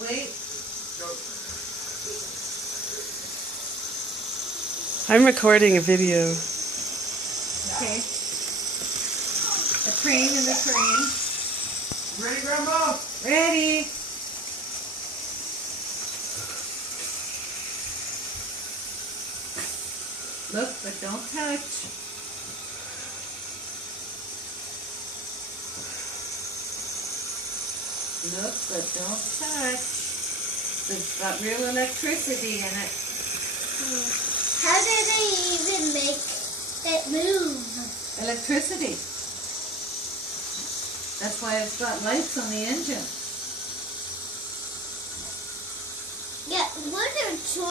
Wait. I'm recording a video. Okay. A train and a train. Ready, Grandma? Ready. Look, but don't touch. Look, but don't touch. It's got real electricity in it. How did they even make it move? Electricity. That's why it's got lights on the engine. Yeah, what are